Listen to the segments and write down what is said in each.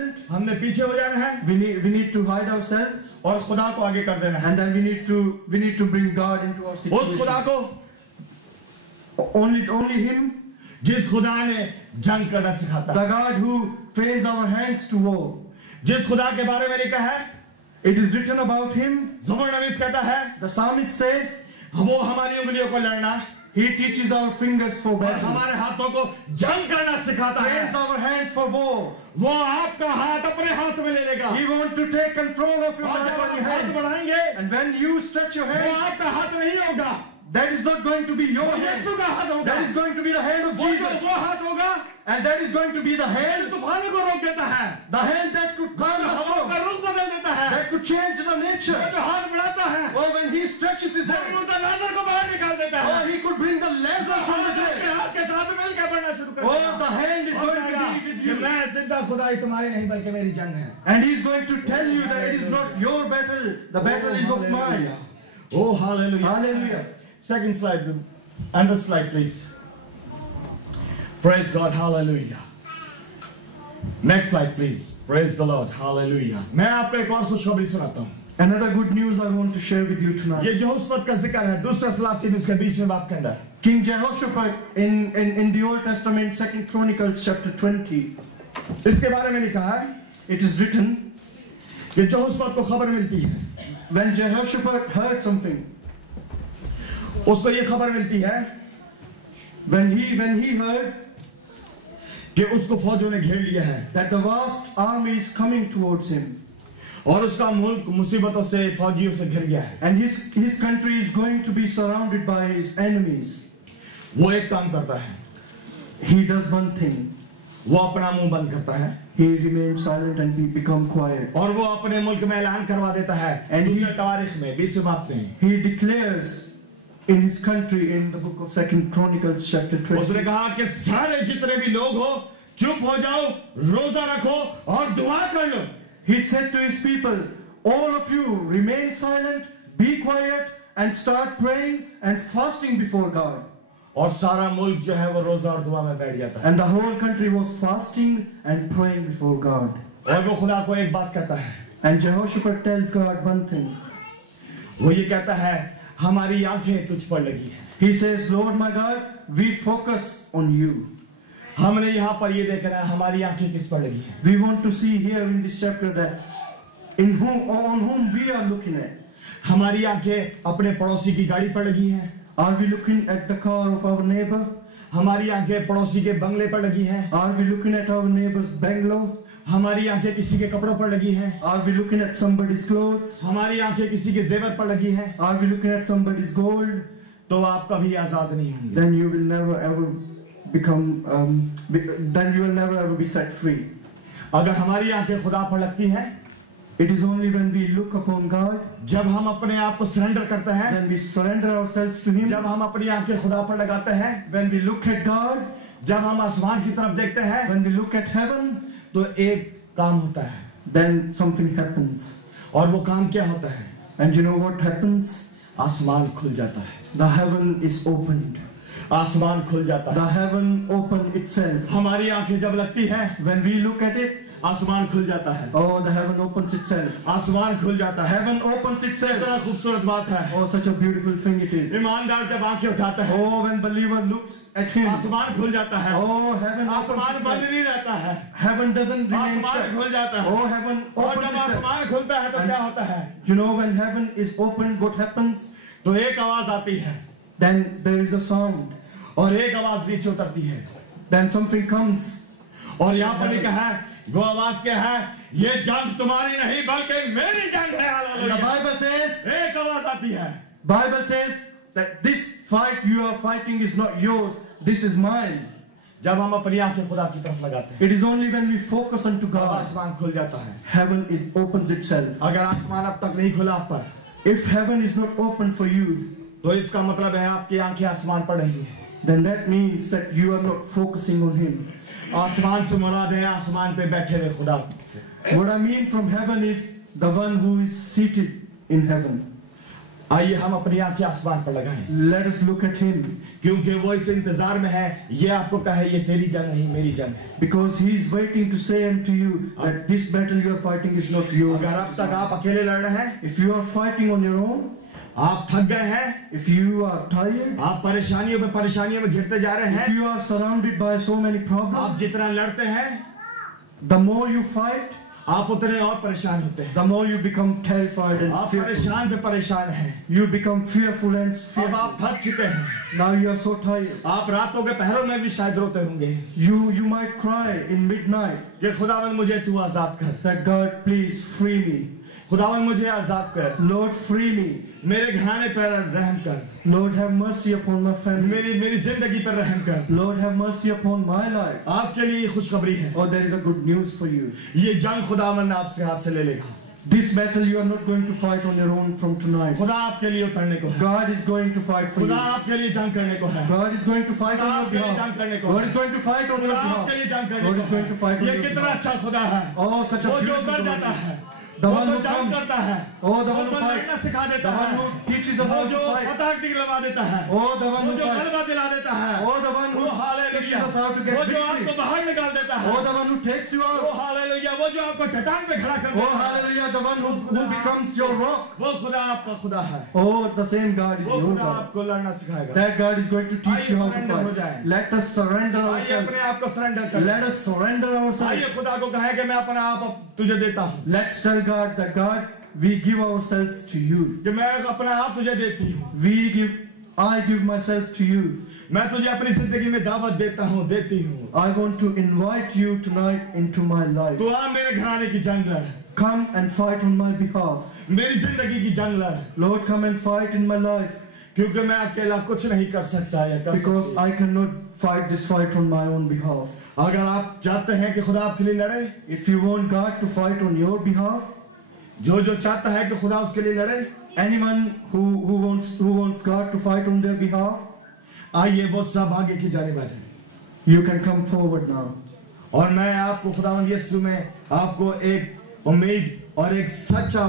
silent. हमने पीछे हो जाना है. We need to hide ourselves. और खुदा को आगे कर देना है. And then we need to bring God into our situation. उस खुदा को, only Him. जिस खुदा ने जंग करना सिखाता है. The God who trains our hands to war. जिस खुदा के बारे में लिखा है, it is written about Him. ज़बूर नवीस कहता है, the psalmist says, वो हमारी उंगलियों को लड़ना, He teaches our fingers for battle. हमारे हाथों को जंग करना सिखाता है. Trains our hands for war. वो आपका हाथ अपने हाथ में ले लेगा. He wants to take control of your और जब आप हाथ hand. बढ़ाएंगे, And when you stretch your वो hand, आपका हाथ नहीं होगा. that is not going to be your hand. यीशु का हाथ होगा. That is going to be the hand of वो जो Jesus. वो हाथ होगा, And that is going to be the hand, तूफानों को रोक देता है. the hand that could calm the हवाओं का storm, रुख बदल देता है. that could change the वो nature. जो हाथ बढ़ाता है, Or when He stretches His hand, मुर्दा लाजर को बाहर निकाल देता है. or He could bring the Lazarus from the आपके dead. हाथ के साथ मिलकर बढ़ना शुरू कर Or देगा. the hand is और going to कहेगा be with कि you. मैं जिंदा खुदाई तुम्हारी नहीं बल्कि मेरी जंग है. And He's going to tell you that it is not your battle, the battle is of mine. Oh, hallelujah. Hallelujah. Second slide, another slide, please. Praise God, hallelujah. Next slide, please. Praise the Lord, hallelujah. मैं आपको एक और खुशखबरी सुनाता हूँ. Another good news I want to share with you tonight. ये यहोशप्पत का जिक्र है दूसरा सलातीन उसके 20वें बाब के अंदर. King Jehoshaphat in the Old Testament, 2 Chronicles chapter 20. इसके बारे में लिखा है It is written, कि यहोशप्पत को खबर मिलती है. when Jehoshaphat heard something, उसको ये खबर मिलती है when he heard कि उसको फौजों ने घेर लिया है that the vast army is coming towards him, और उसका मुल्क मुसीबतों से फौजियों से घिर गया है. and his country is going to be surrounded by his enemies. वो एक काम करता है, He does one thing. वो अपना मुंह बंद करता है He remains silent and he become quiet. और वो अपने मुल्क में ऐलान करवा देता है. And he- दूसरे तारीख में 20वें बाब में He declares in his country in the book of 2 Chronicles chapter 20. उसने कहा कि सारे जितने भी लोग हो चुप हो जाओ, रोजा रखो और दुआ कर लो. He said to his people, all of you remain silent, be quiet, and start praying and fasting before God. और सारा मुल्क जो है वो रोजा और दुआ में बैठ जाता है. And the whole country was fasting and praying before God. और वो खुदा को एक बात कहता है, And Jehoshaphat tells God one thing. वो ये कहता है हमारी आंखें तुझ पर लगी है. He says, Lord my God, we focus on you. हमने यहाँ पर ये देखना है हमारी आंखें किस पर लगी है. We want to see here in this chapter that on whom we are looking at. हमारी आंखें अपने पड़ोसी की गाड़ी पर लगी हैं. Are we looking at the car of our neighbor? हमारी आंखें पड़ोसी के बंगले पर लगी हैं. Are we looking at our neighbor's bungalow? हमारी आंखें किसी के कपड़ों पर लगी हैं. Are we looking at somebody's clothes? हमारी आंखें किसी के जेवर पर लगी हैं. Are we looking at somebody's gold? तो आप कभी आजाद नहीं होंगे. Then you will never ever then you will never ever be set free. अगर हमारी आंखें खुदा पर लगती हैं, It is only when we look upon God, जब हम अपने आप को सरेंडर करते हैं, then we surrender ourselves to Him. जब हम अपनी आंखें खुदा पर लगाते हैं, When we look at God, जब हम आसमान की तरफ देखते हैं, when we look at heaven, तो एक काम होता है. then something happens. और वो काम क्या होता है? And you know what happens? आसमान खुल जाता है. The heaven is opened. आसमान खुल जाता The है. heaven opened itself. हमारी आंखें जब लगती हैं, When we look at it, आसमान खुल जाता है. oh, the heaven opens itself. आसमान खुल जाता है. Heaven opens itself. कितना खूबसूरत बात है. Oh, such a beautiful thing it is. ईमानदार जब आंखें उठाता है, Oh, when believer looks at Him, आसमान खुल जाता है. oh, heaven आसमान opens बंद itself. नहीं रहता है. Heaven doesn't remain आसमान shut. खुल जाता है. Oh, heaven और opens जब itself. आसमान खुलता है तो क्या होता है? You know, when heaven is opened, what happens? तो एक आवाज आती है Then there is a sound. और एक आवाज नीचे उतरती है. Then something comes. और यहाँ पर लिखा है, वो आवाज क्या है? ये जंग तुम्हारी नहीं बल्कि मेरी जंग है. And the hallelujah. Bible says, एक आवाज आती है. Bible says that this fight you are fighting is not yours. This is mine. जब हम अपनी आंखें खुदा की तरफ लगाते हैं, It is only when we focus unto तब God, आसमान खुल जाता है. heaven it opens itself. अगर आसमान अब तक नहीं खुला आप पर, If heaven is not open for you, तो इसका मतलब है आपकी आंखें आसमान पर नहीं है. then that means that you are not focusing on Him. आसमान से मुराद है आसमान पे बैठे हुए खुदा से. What I mean from heaven is the one who is seated in heaven. आइए हम अपनी आंखें आसमान पर लगाएं, Let us look at him, क्योंकि वो इस इंतजार में है ये आपको कहे ये तेरी जंग नहीं मेरी जंग है। because he is waiting to say unto you that this battle you are fighting is not yours. अगर अब तक आप अकेले लड़ रहे हैं, If you are fighting on your own, आप थक गए हैं, if you are tired, आप परेशानियों में घिरते जा रहे if हैं, you are surrounded by so many आप problems, जितना लड़ते हैं the more you fight, आप उतने और परेशान होते हैं। the more you become terrified and आप fearful. परेशान पे परेशान हैं। You become fearful and अब fearful. आप थक चुके हैं। Now you are so tired. आप रातों के पहरों में भी शायद रोते होंगे You might cry in midnight कि खुदावन मुझे तू आजाद कर, that God please free me. खुदावन मुझे आजाद कर, Lord free me. मेरे घराने पर रहम कर, Lord have mercy upon my family. मेरी जिंदगी पर रहम कर। Lord have mercy upon my life. आपके लिए खुशखबरी है, Oh, there is a good news for you. ये जंग खुदावन आपके हाथ से ले लेगा। This battle you are not going to fight on your own from tonight. खुदा आपके लिए उतरने को है, God is going to fight for खुदा you. आपके लिए जंग करने को है, God is going to fight खुदा on your आपके लिए जंग behalf. करने को God है, is going to fight on your खुदा behalf. आपके लिए जंग करने God को is going to fight है। on ये your कितना behalf. अच्छा खुदा है, Oh, such a वो जो beautiful कर God. जाता है, The वो one तो who जंग comes. करता है, Oh, the वो one who तो fights. लड़ना सिखा The देता one है, who teaches us वो how जो to fight. फतह दिलवा देता है, Oh, the one वो who जो fights. गलबा दिला देता है, Oh, the one who वो teaches hallelujah, us how to get वो जो आपको victory. बाहर निकाल देता है, Oh, the one who takes you वो out. हालेलुया, वो जो आपको चट्टान पे खड़ा कर Oh, देता है, hallelujah, the one who becomes your rock. वो खुदा आपका खुदा है, Oh, the same God is वो your खुदा God. आपको लड़ना सिखाएगा। That God is going to teach you how to surrender हो fight. जाए। Let us surrender आइए ourselves. अपने आप को सरेंडर कर, Let us surrender ourselves. आइए खुदा को कहे कि मैं अपना आप अब तुझे देता हूँ, Let's tell God that God, we give ourselves to you. कि मैं अपना आप तुझे देती हूँ, I give myself to you. मैं तुझे अपनी जिंदगी में दावत देता हूँ, देती हूँ। I want to invite you tonight into my life. तू आ मेरे घराने की जंग लड़, Come and fight on my behalf. मेरी जिंदगी की जंग लड़, Lord, come and fight in my life. क्योंकि मैं अकेला कुछ नहीं कर सकता या कर Because सकती। I cannot fight this fight on my own behalf. अगर आप चाहते हैं कि खुदा आपके लिए लड़े, If you want God to fight on your behalf, जो चाहता है कि खुदा उसके लिए लड़े, anyone who wants God to fight on their behalf, आइए वो सब आगे की जाने वाले। you can come forward now. और मैं आपको खुदावंद यीशु में आपको एक उम्मीद और एक सच्चा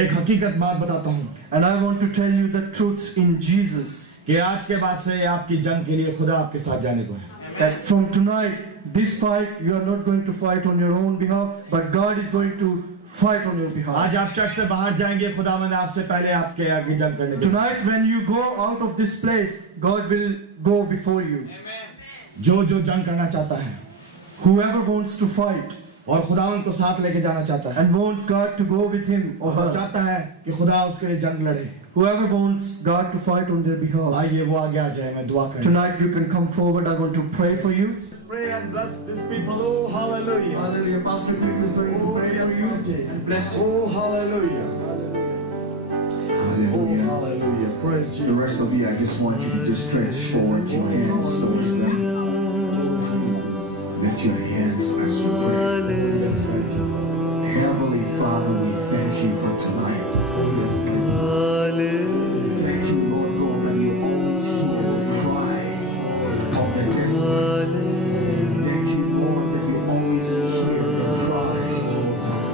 एक हकीकत बात बताता हूँ And I want to tell you the truth in Jesus. कि आज के बाद से आपकी जंग के लिए खुदा आपके साथ जाने को है। That from tonight, this fight, you are not going to fight on your own behalf, but God is going to fight on your behalf. आज आप चर्च से बाहर जाएंगे, खुदावंद आपसे पहले आपके आगे जंग करने को। Tonight, when you go out of this place, God will go before you. जो जंग करना चाहता है Whoever wants to fight और खुदावंद को साथ लेके जाना चाहता है, and wants God to go with him or और her, चाहता है कि खुदा उसके लिए जंग लड़े, whoever wants God to fight on their behalf, आइए वो आगे आ जाए। मैं दुआ करूं। tonight you can come forward. I want to pray for you. Pray and bless these people. Oh hallelujah. Hallelujah. Pastor Cliff is going to pray for you and bless you. Oh hallelujah. Oh Hallelujah. hallelujah. Praise The Jesus. rest of you, I just want you to just stretch forward your hands towards them. Lift your hands as we pray. Heavenly Father, we thank you for tonight. Thank you, Lord God, that you always hear the cry of the desolate. Thank you, Lord, that you always hear the cry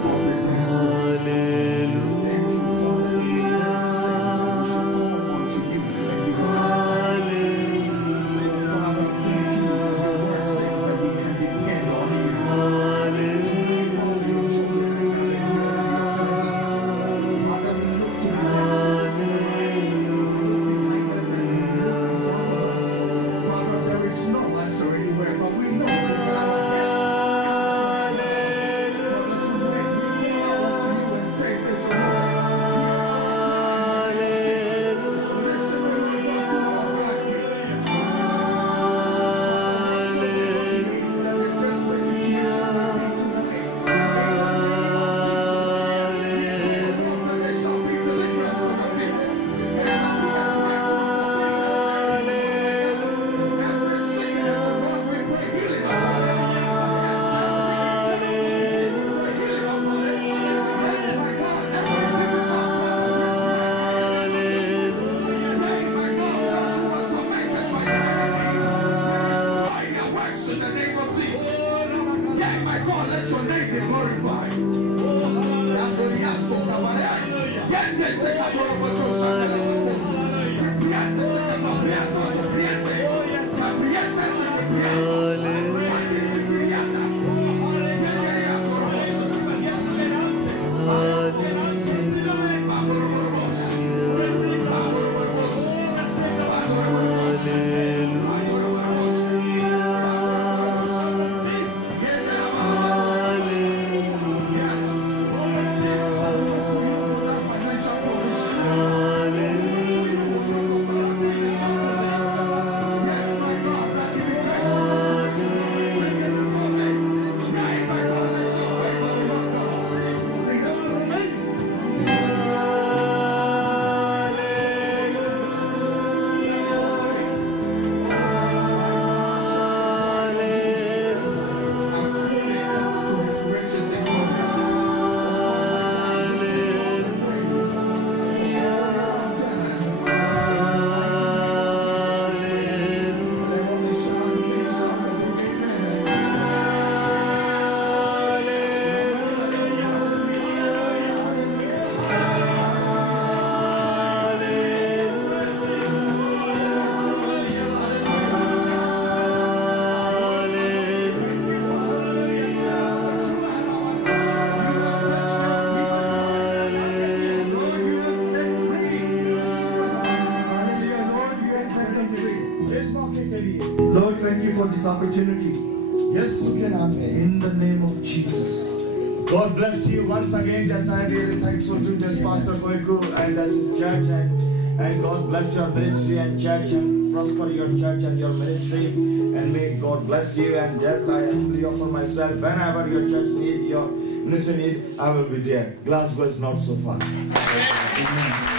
of the desolate. Thank you, Father, that your word says that we should call unto you and you will answer us. Father, thank you that your word says that we can depend on you. To all your children and that they hear your presence. Father, we look to you behind us and we look in front of us. Father, there is no answer anywhere, but we know that our help comes from you. Father, tonight we call unto you and say this word. Listen when we go to our right. In the name of Jesus. Yeah, my God, let your name be glorified. for this opportunity. यीशु के नाम में. In the name of Jesus. God bless you once again. Just I really thankful to this Pastor Koiku and this is church, and God bless your ministry and church and prosper your church and your ministry, and may God bless you. And just I humbly offer myself, whenever your church need, your ministry need, I will be there. Glasgow is not so far. Amen.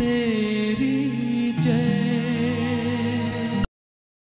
तेरी